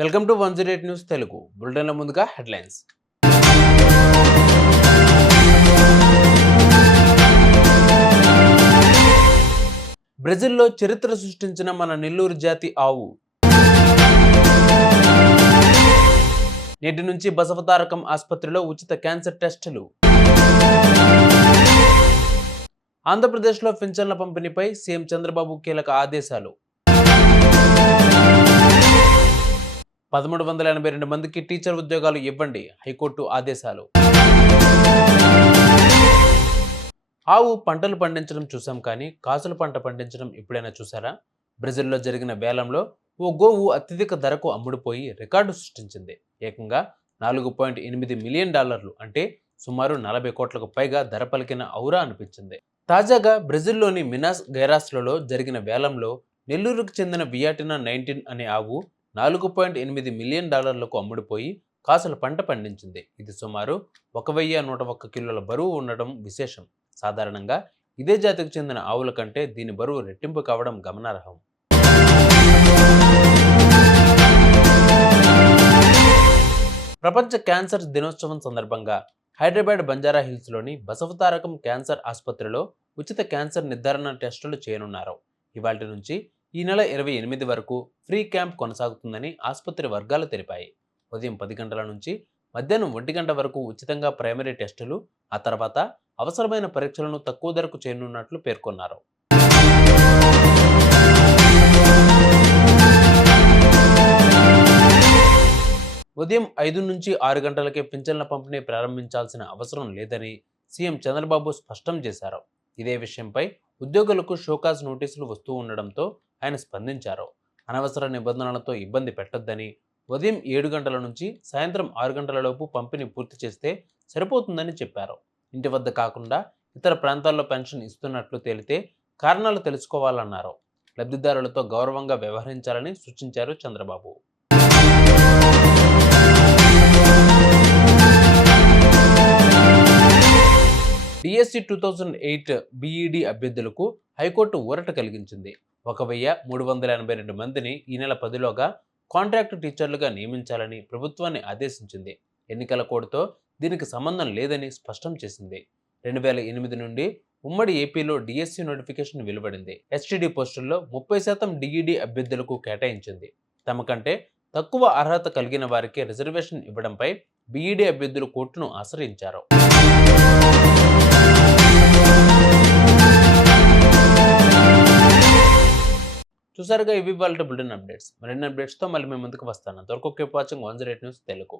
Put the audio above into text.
Welcome to 108 news Telugu బులెటిన్ల ముందుగా headlines. బ్రెజిల్లో చరిత్ర సృష్టించిన మన నెల్లూరు జాతి ఆవు. నేటి నుంచి బసవతారకం ఆసుపత్రిలో ఉచిత క్యాన్సర్ టెస్టులు. ఆంధ్రప్రదేశ్లో పింఛన్ల పంపిణీపై సీఎం చంద్రబాబు కీలక ఆదేశాలు. 1382 మందికి టీచర్ ఉద్యోగాలు ఇవ్వండి, హైకోర్టు ఆదేశాలు. ఆవు పంటలు పండించడం చూసాం కానీ కాసుల పంట పండించడం ఎప్పుడైనా చూసారా? బ్రెజిల్లో జరిగిన వేలంలో ఓ గోవు అత్యధిక ధరకు అమ్ముడుపోయి రికార్డు సృష్టించింది. ఏకంగా $4.8 మిలియన్, అంటే సుమారు 40 కోట్లకు పైగా ధర పలికిన ఔరా అనిపించింది. తాజాగా బ్రెజిల్లోని మినాస్ గైరాస్లలో జరిగిన వేలంలో నెల్లూరుకు చెందిన వియాటినా 19 అనే ఆవు $4.8 మిలియన్ అమ్ముడుపోయి కాసుల పంట పండించింది. ఇది సుమారు 1101 కిలోల బరువు ఉండడం విశేషం. సాధారణంగా ఇదే జాతికి చెందిన ఆవుల కంటే దీని బరువు రెట్టింపు కావడం గమనార్హం. ప్రపంచ క్యాన్సర్ దినోత్సవం సందర్భంగా హైదరాబాద్ బంజారా హిల్స్లోని బసవతారకం క్యాన్సర్ ఆసుపత్రిలో ఉచిత క్యాన్సర్ నిర్ధారణ టెస్టులు చేయనున్నారు. ఇవాల్టి నుంచి ఈ నెల 28 వరకు ఫ్రీ క్యాంప్ కొనసాగుతుందని ఆసుపత్రి వర్గాలు తెలిపాయి. ఉదయం 10 గంటల నుంచి మధ్యాహ్నం 1 గంట వరకు ఉచితంగా ప్రైమరీ టెస్టులు, ఆ తర్వాత అవసరమైన పరీక్షలను తక్కువ ధరకు చేయనున్నట్లు పేర్కొన్నారు. ఉదయం 5 నుంచి 6 గంటలకే పింఛన్ల పంపిణీ ప్రారంభించాల్సిన అవసరం లేదని సీఎం చంద్రబాబు స్పష్టం చేశారు. ఇదే విషయంపై ఉద్యోగులకు షోకాజ్ నోటీసులు వస్తూ ఉండడంతో ఆయన స్పందించారు. అనవసర నిబంధనలతో ఇబ్బంది పెట్టొద్దని, ఉదయం 7 గంటల నుంచి సాయంత్రం 6 గంటలలోపు పంపిణీ పూర్తి చేస్తే సరిపోతుందని చెప్పారు. ఇంటి వద్ద కాకుండా ఇతర ప్రాంతాల్లో పెన్షన్ ఇస్తున్నట్లు తేలితే కారణాలు తెలుసుకోవాలన్నారు. లబ్ధిదారులతో గౌరవంగా వ్యవహరించాలని సూచించారు చంద్రబాబు. డిఎస్సి 2008 బీఈడి అభ్యర్థులకు హైకోర్టు ఊరట కలిగించింది. 1382 మందిని ఈ నెల 10లోగా కాంట్రాక్టు టీచర్లుగా నియమించాలని ప్రభుత్వాన్ని ఆదేశించింది. ఎన్నికల కోడ్తో దీనికి సంబంధం లేదని స్పష్టం చేసింది. 2008 నుండి ఉమ్మడి ఏపీలో డిఎస్సి నోటిఫికేషన్ వెలువడింది. ఎస్టీడీ పోస్టుల్లో 30% డిఈడి అభ్యర్థులకు కేటాయించింది. తమ కంటే తక్కువ అర్హత కలిగిన వారికి రిజర్వేషన్ ఇవ్వడంపై బీఈడి అభ్యర్థులు కోర్టును ఆశ్రయించారు. చూసారుగా, ఇవి వాళ్ళ బులెటిన్ అప్డేట్స్. మరిన్ని అప్డేట్స్తో మళ్ళీ మేము ముందుకు వస్తాను. అంతవరకు కీప్ వాచింగ్ 108 న్యూస్ తెలుగు.